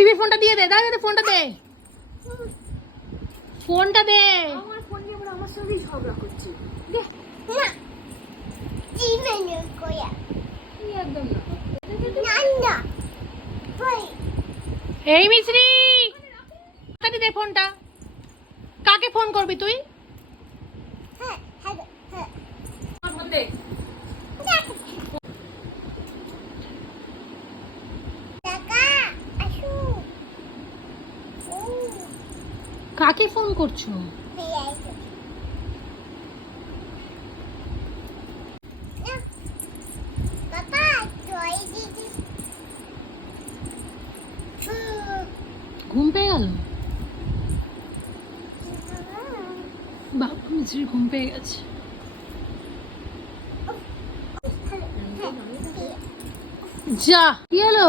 পিপির ফোনটা দিয়ে দে, দাদা ফোনটা দে, ফোনটা দে। আমার ফোন নিয়ে আমার সঙ্গে ঝগড়া করছে। দে না জিমেনে কোয়া তুই একদম না। নান্না কই এই মিছরি, কাটি দে ফোনটা। কাকে ফোন করবি তুই? হ্যাঁ হ্যালো হ্যাঁ আমার ফোন দে। টাকা আসু ও কাকে ফোন করছো? বেয়াইছো না পাপা তুই দিদি ঘুম পেয়ে গেল বাবা, মিছরির ঘুম পেয়ে গেছে। যা, কি হলো?